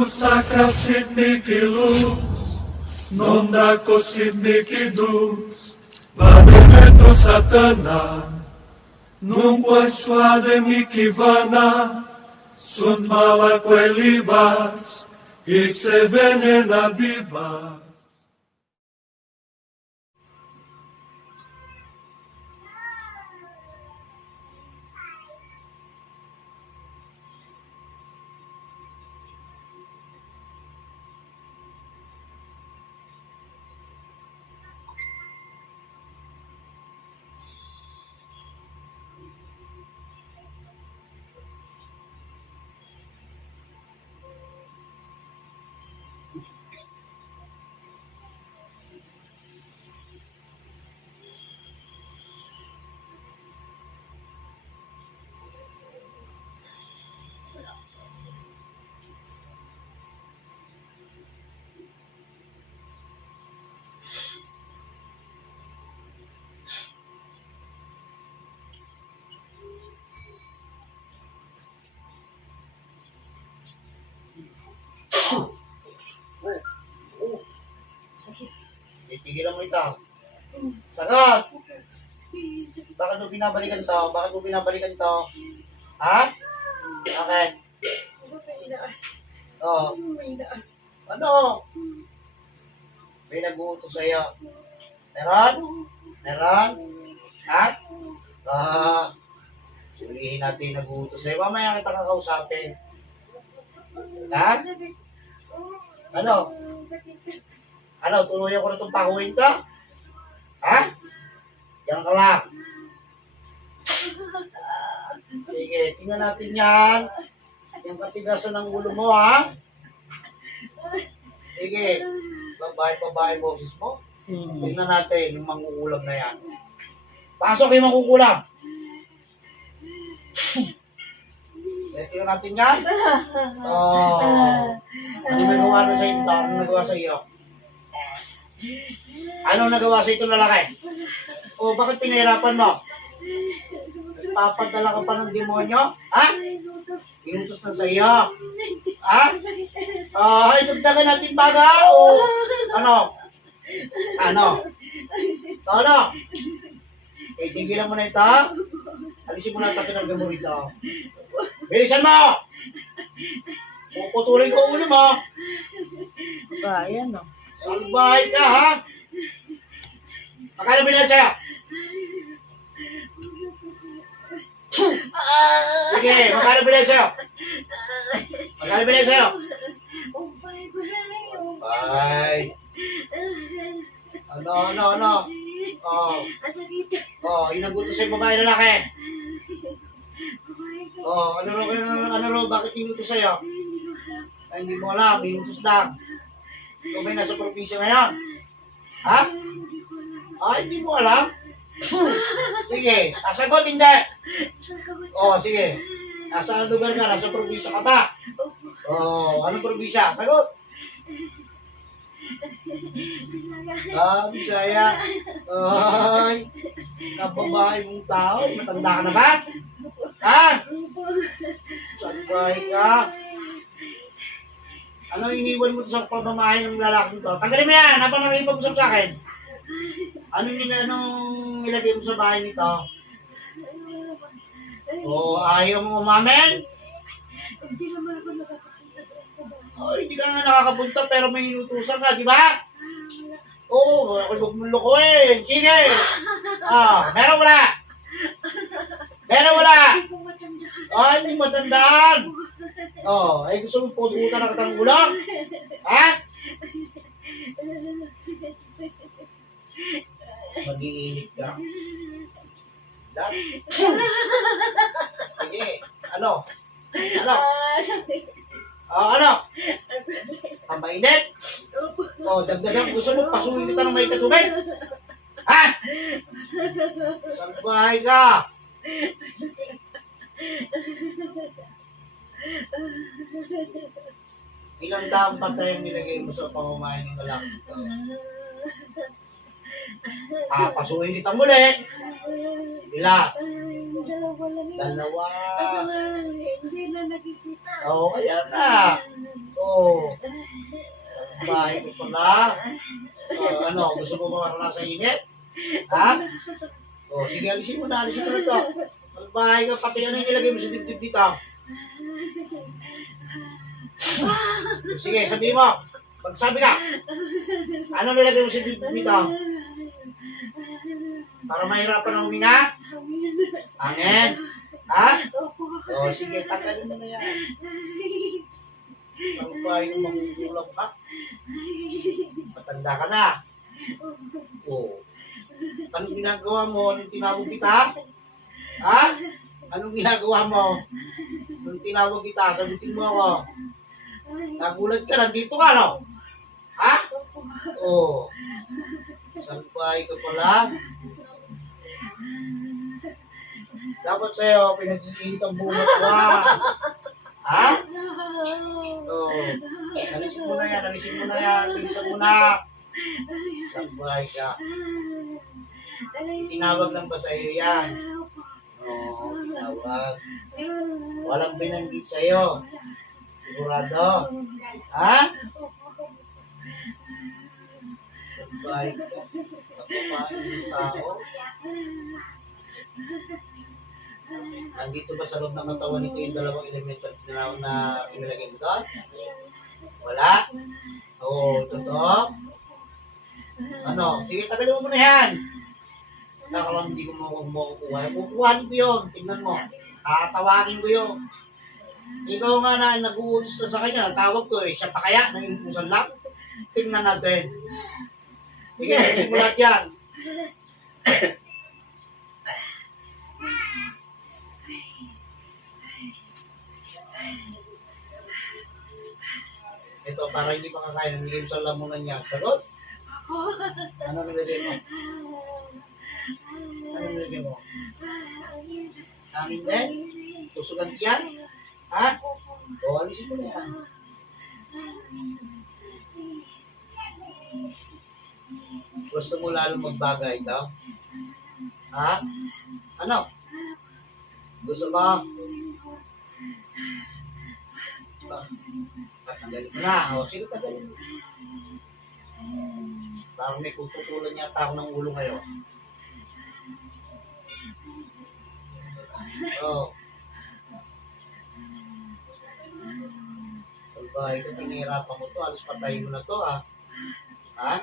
Sacra sidniki luz, non dako sidniki dus, Vademetro satana, nunque suade mikivana, sunt mala quelibas, ixe venena bibas. Tigilan mo ito. Sagot! Bakit mo binabalikan to? Bakit mo binabalikan to? Ha? Okay. Oh. Ano? May nag-uutos sa'yo. Meron? Meron? Ha? Sulihin natin yung nag-uutos sa'yo. Mamaya kita kakausapin. Ha? Ano? Ano? Tuluyan ko na itong pakuhin ka? Ha? Yan ka lang. Sige, tingnan natin yan. Yung katigasan ng ulo mo, ha? Sige. Babae boses mo. Tingnan natin yung mangkukulam na yan. Pasok yung mangkukulam. Tingnan natin yan. Ano nagawa na sa iyo? Ano nagawa sa iyo? Ano nagawa sa itong lalaki? O bakit pinahirapan mo? Papadala ka pa ng demonyo? Ha? Inutos na sa iyo. Ha? Ay, dagdagan natin baga o ano? Ano? Ano? Eh, tigilan mo na ito. Alisin mo na ito, kinarga mo rito. Bilisan mo! Puputulin ko ulo mo. Ayan, no? Salbahay ka, ha? Magkano binayad sa'yo? Sige, magkano binayad sa'yo? Magkano binayad sa'yo? Bye. Ano? Yung nagutos sa'yo babae lalaki. Ano ro, bakit inutos sa'yo? Ay, hindi mo alam, inutos lang. Ikaw ba nasa probinsya ngayon? Ha? Hindi mo alam? Sige, sagot hindi. Sige. Nasa lugar ka, nasa probinsya ka ba? Anong probinsya? Sagot. Bisaya. Ay, nababahay mong tao. Matanda ka na ba? Ha? Sabay ka. Ano iniwan mo sa pamamahay ng lalaki nito? Tanggalin mo yan! Habang nakipag-usap sa akin. Anong nilagay mo sa bahay nito? Ayaw mo umamin? Hindi naman ako nakakapunta doon sa bahay. Hindi ka nga nakakapunta pero may inutusan ka, di ba? Huwag mong lukuhin. Sige! Meron wala? Meron wala? Hindi ko matandaan. Hindi matandaan. Gusto mong pututan ng katang ulang? Ha? Mag-iinit ka. Sige. Ano? Ano? Ang mainit? Dagdagan. Gusto mo pasuhin kita ng may katubig? Ha? Salbahay ka. Ilang taong patay ang nilagay mo sa pamamahay ng lalaki ito? Pasuhin kita muli. Ilan? Dalawa lang. Dalawa. Kaso nga lang, hindi na nakikita. Kaya na. Bahay ko pala. Ano, gusto mo ba marala sa init? Ha? O, sige, alisin mo na to. Bahay ka, pati ano yung nilagay mo sa dibdib dito? Sige, sabihin mo. Pagsabi ka. Ano nilagay mo sa dibdib dito? Para mahirapan na huminga? Amen. Ha? O, sige, tanggalin mo na yan. Ano ba yung manggugulang ka? Matanda ka na. O. Anong ginagawa mo? Anong tinawag kita? Ha? Anong ginagawa mo? Anong tinawag kita? Sagutin mo ako. Nagulat ka, nandito ka, no? Ha? O. Salbay ka pala. Dapat sa'yo, pinag-iinit ang bunga ko, ha? So, alisin mo na yan, bilisan mo na. Salbay ka. Tinawag lang ba sa'yo yan? Oo, tinawag. Walang binanggit sa'yo. Sigurado? Ha? Salbay ka. Kapapain yung tao. Nandito ba sa loob ng katawan nito yung dalawang elemental na inilagay mo doon? Wala? Oo, totoo? Ano? Sige, tagalin mo muna yan. Nakalang hindi ko makukuha. Kukuhanin ko yun. Tingnan mo. Tatawagin ko yun. Ikaw nga na nag-uutos na sa kanya. Tawag ko eh. Siya pa kaya? Nangingusan lang? Tingnan natin. Sige, simulat yan. Ito, para hindi pa kakain, nilagay mo sa lamunan niya. Sagot? Ano nilagay mo? Ano nilagay mo? Hangin din? Tusugan yan? Ha? O, alisin mo na yan. Gusto mo lalong magbagay daw? Ha? Ano? Gusto mo? Tanggalin mo na. O, sige, tanggalin mo. Parang may pututulan yata ako ng ulo ngayon. O. Salbahay ko, tinihirapan ko to. Alas patayin mo na to, ha? Ha?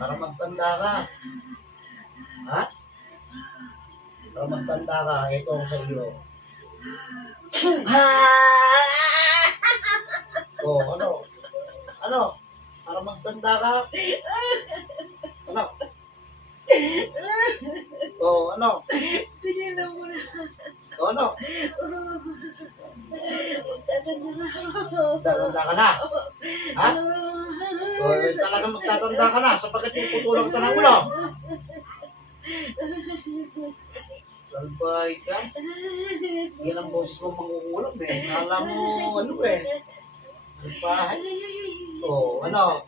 Para magtanda ka. Ha? Para magtanda ka. Ito ang sa iyo. Oh, ano? Ano? Para magtanda ka? Ano? Oh, ano? Tigilan mo na. Oh, ano? Magtatanda ka na? Ha? Oh, talagang magtatanda ka na sapagkat puputulang ka ng ulo. Salbay ka? Yan ang boses mo mangukulam eh. Nala mo, ano eh. Salbay. Oh, ano?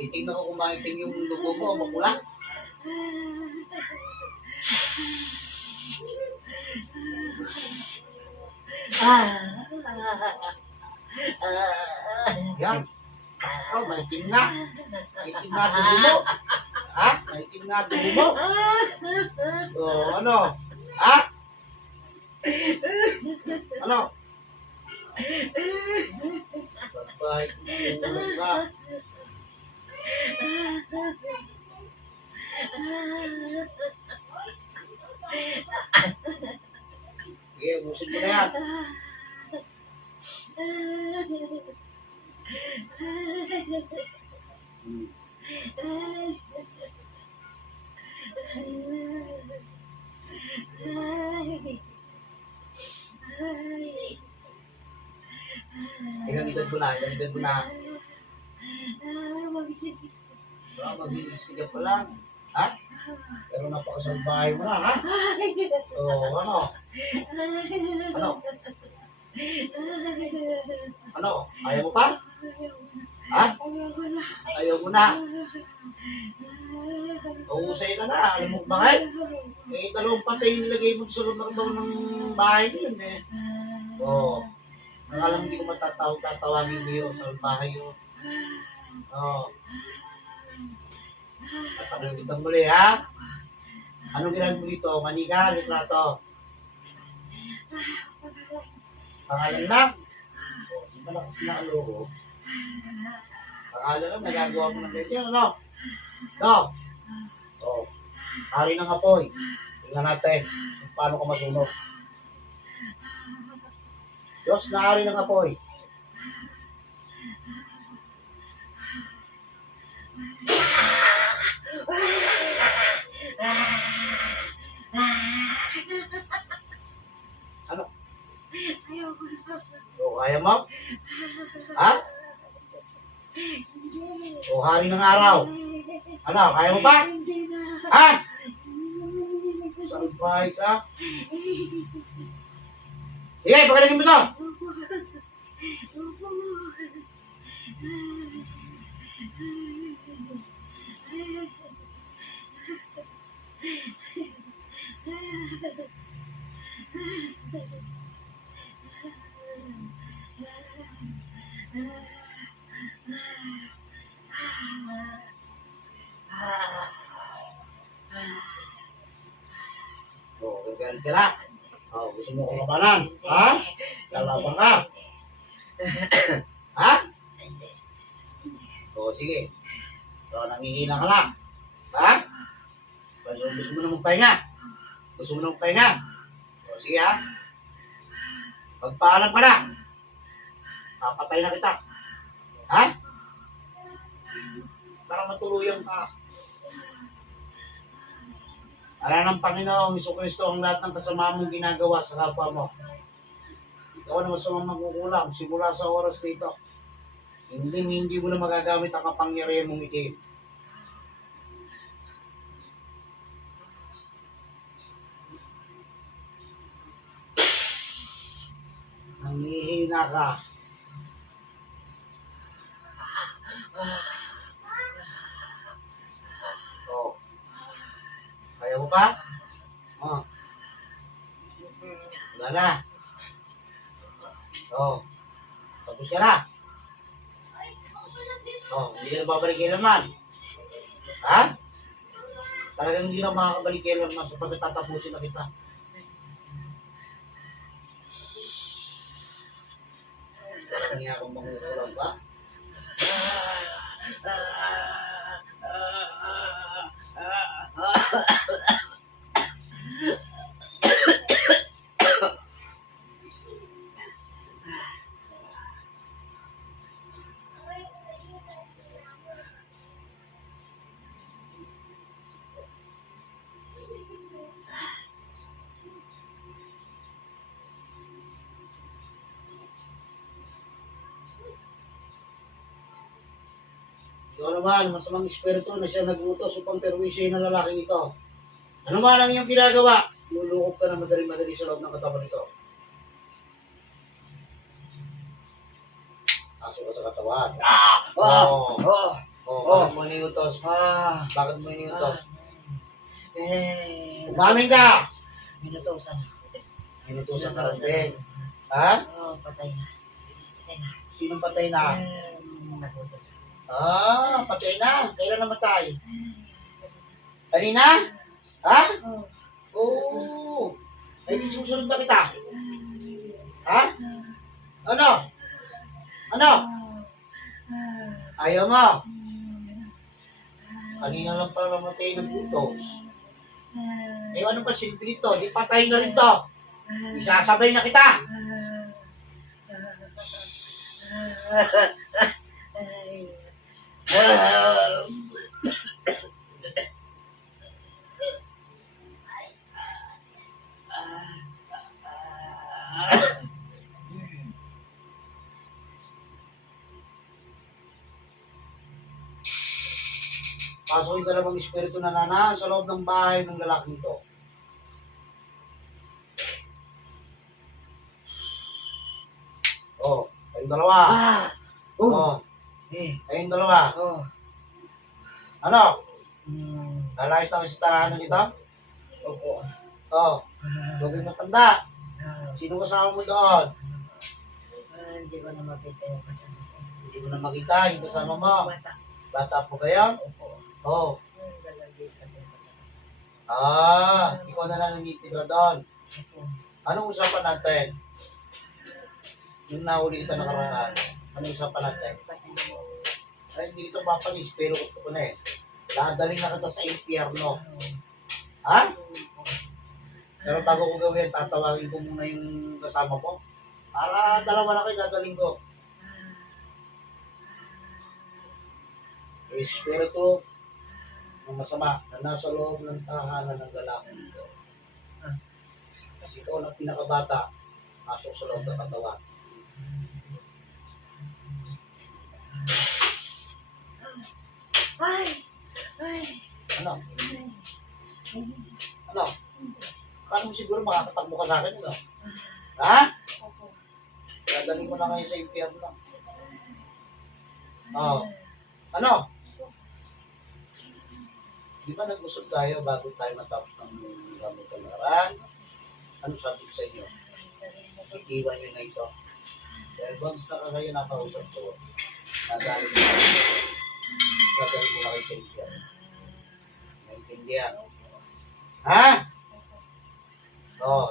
Titignan ko kung maitim yung lugo mo o makulang. Yan. Oh, maitim na. Maitim na dugo mo. Ha? Maitim na dugo mo. Oh, ano? Ha? Ano? Bye. Tulog ka. Sige, ubusin mo na yan. Ilang edad mo na? Ilang edad mo na? Mag-iisig ka pa lang. Ha? Pero napakasalbahay mo na, ha? So, ano? Ano? Ano? Ayaw mo pa? Ha? Ayaw mo na. Uhusay ka na. Alam mo bakit? Eh, dalawang patay yung nilagay mo sa loob ng bahay yun eh. Oo. Ang alam hindi ko tatawagin ko yun sa bahay yun. Oo. Tatanungin kita muli ha. Anong ginagawa mo dito? Manika, litrato. Pangalan lang. Hindi ba na kasi nakalogo? Pangalan lang, nagagawa mo ng ganyan, ano? No? Oo. Hari ng apoy. Tingnan natin kung paano ka masunog. Diyos na hari ng apoy. Ano? Ayoko na. O, kaya mo? Ha? O, hari ng araw. Ano, kaya mo pa? Hindi na. Ha? Salbahay ka? Sige, pagkalagin mo to. Opo. O, gagalit ka na. O, gusto mo ko kapanan? Ha? Lalaban ka? Ha? O, sige. So, nangihina ka na. Ha? Gusto mo na magpahinga? Gusto mo na magpahinga? O, sige ha? Magpaalam ka na. Papatay na kita. Ha? Para matuluyan ka. Para ng Panginoong Jesucristo ang lahat ng kasama mong ginagawa sa kapwa mo. Ikaw na masamang magkukulang simula sa oras dito. Hindi mo na magagamit ang kapangyarihan mong itim. Nangihina ka. Oh. Kaya mo pa? Oh. Wala na. Oh. Tapos ka na. Oh, hindi ka na babalik kailanman. Ha? Talagang hindi na makakabalik kailanman sa pagkatatapusin na kita. Hindi akong mangukulang ba? Ito naman, masamang espiritu na siya nagutos upang perwisyo ng lalaking ito. Ano man ang iyong ginagawa, lulukop ka na madali-madali sa loob ng katawan nito. Pasok ka sa katawan. Oo. Bakit mo iniutos? Bakit mo iniutos? Umamin ka! Minutusan. Inutusan ka rin din. Ha? Oo, patay na. Patay na. Sinong patay na? Nagutos. Patay na. Kailan namatay? Kanina? Ha? Oo. Ay, di susunod na kita. Ha? Ano? Ano? Ayaw mo? Kanina lang pala namatay nagbutos. Eh, ano pa silbi nito? Di patay na rin to. Isasabay na kita. Pasok yung dalawang espiritu na nanaan sa loob ng bahay ng lalaki nito. Oh, kayong dalawa. Oh, kayong dalawa. Ano? Nalayos na kasi tahanan nito? Opo. Oo. Gawin mo tanda. Sino kasama mo doon? Hindi ko na makita yung kasama ko. Hindi mo na makita yung kasama mo. Bata. Bata po kayo? Opo. Oo. Yung lalagay ka din kasama. Ikaw na lang nanitira doon. Opo. Anong usapan natin? Yung nahuli kita nakaraan. Anong usapan natin? Ay, hindi ito mapanis, pero gusto ko na eh. Dadalhin na kita sa impyerno. Ha? Pero bago ko gawin, tatawagin ko muna yung kasama ko. Para dalawa na kayo dadalhin ko. Espiritu ng masama na nasa loob ng tahanan ng lalaki dito. Kasi ikaw na pinakabata, pasok sa loob ng katawan. Ay! Ay! Ano? Ay! Ano? Kano mo siguro makakatakbo ka sa akin, ano? Ha? Opo. Dadalhin mo na kayo sa impyerno. Oo. Ano? Di ba nag-usap tayo bago tayo matapos ng gamit ng nakaraan? Ano sabi ko sa inyo? Iiwan nyo na ito. Dahil once na kayo nakausap ko, dadalhin mo na kayo sa impyerno. Naintindihan? Ha?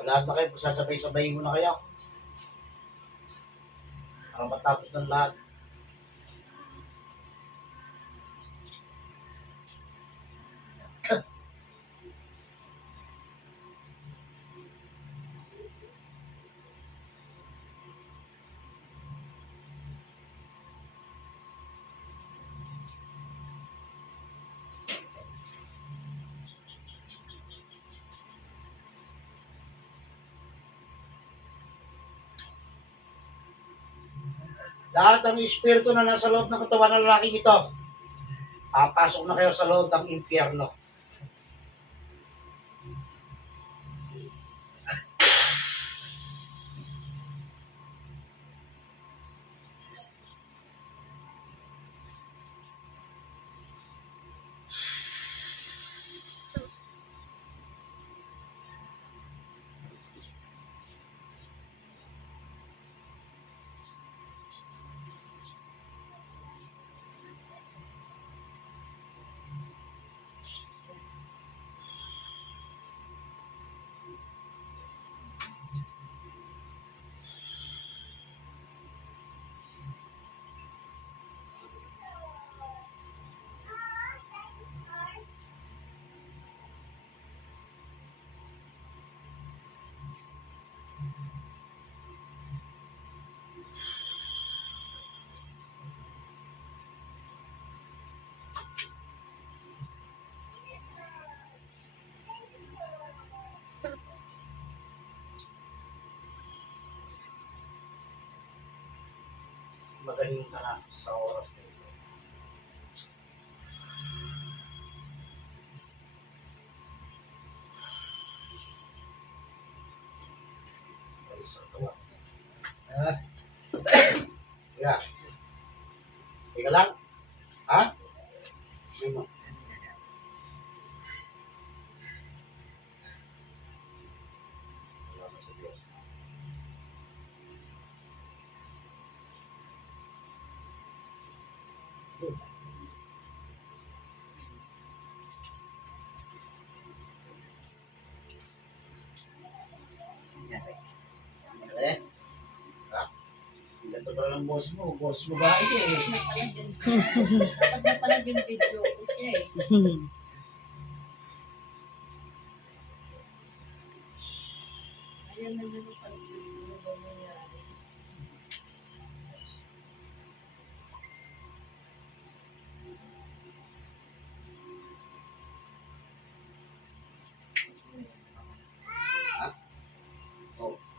Lahat na kayo, pagsasabay-sabayin mo na kayo. Para matapos ng lahat. Lahat ng espiritu na nasa loob ng katawan ng lalaking ito, papasok na kayo sa loob ng impyerno. Magaling ka na sa oras na ito. Alis ang tawa. Teka. Teka lang. Ha? Sino? Salamat sa Diyos. Eh? Ha? Ganito pa lang boss mo babae ka eh. Dapat na pala din video ko siya eh. Ayan na yun pala. Ano ba nangyari?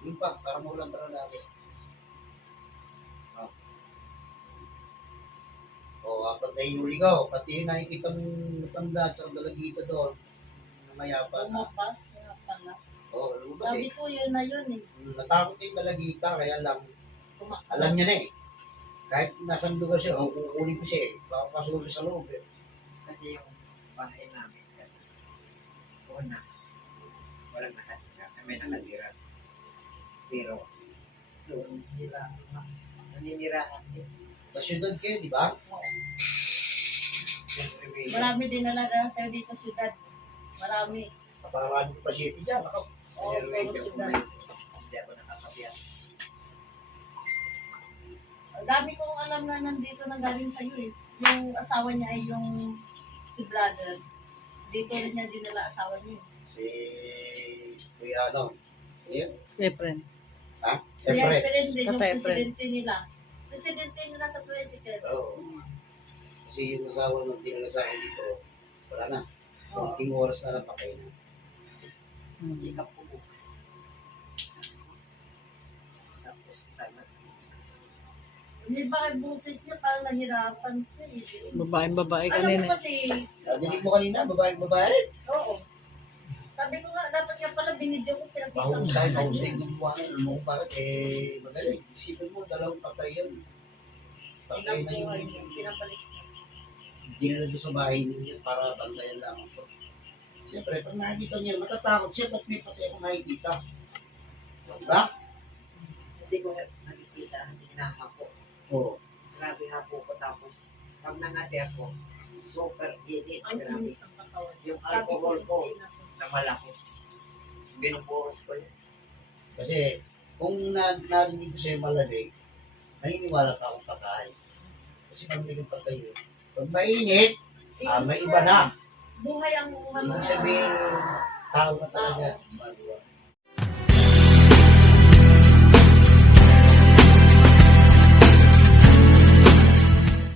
Yun pa, parang ulan para lagi. Apat na hinuli ko. Pati yung nakikita mong matanda at saka dalagita doon. Na mayapa na. Lumabas nga pala. Lumabas Sabi eh. ko yun na yun eh. Natakot yung dalagita, kaya lang, Tumakbo. alam niya na eh. Kahit nasan lugar siya, kukunin ko siya eh. Papasok siya sa loob eh. kasi yung bahay namin kasi una, walang nakatira. Kami nakatira. Pero, doon sila naninirahan din. Sa syudad kayo, di ba? Siyempre, may Marami din nalaga sa'yo dito syudad. Marami. Napakarami pa siya dyan. Ako, Oo, pero pero hindi ako syudad. hindi ako nakakabiyat. Ang dami kong alam na nandito na galing sa'yo eh. Yung asawa niya ay yung si brother. Dito rin niya dinala asawa niya. si Kuya ano? Yun? Efren. Ha? Kaya Siyempre. rin din yung Tatay, presidente nila. Presidente nila sa president. Oo. Kasi yung asawa nung dinala sa akin dito, wala na. Oo. Kunting oras na lang patay na. Check up ko bukas. Sa hospital na. May bakit boses niya parang nahirapan siya eh. Babae Alam kanina. mo kasi, Dinig mo kanina, babae. oo. Sabi ko nga, dapat nga pala binidyo ko pinakita mo. Mahusay gumawa. Alam mo kung bakit, magaling. Isipin mo, dalawang patay yan. Patay na Pinambuhay yung niya, pinapalik niya. dinala doon sa bahay ninyo para bantayan lang ako. Siyempre, pag nakikita niya, matatakot siya, ba't may patay akong nakikita? Diba? Hindi ko nakikita, hindi nahapo. Oo. Grabe hapo ko tapos pag nangati ako, super init. Ang Grabe. init ang katawan. Yung Sabi alcohol ko hindi na to. na malaki. Binubuhos ko yun. Kasi, kung narinig ko sa'yo malamig, naniniwala ka akong patay. Kasi pag may patay yun. Pag mainit, may iba na. Buhay ang Ibig sabihin, tao na talaga. Magawa.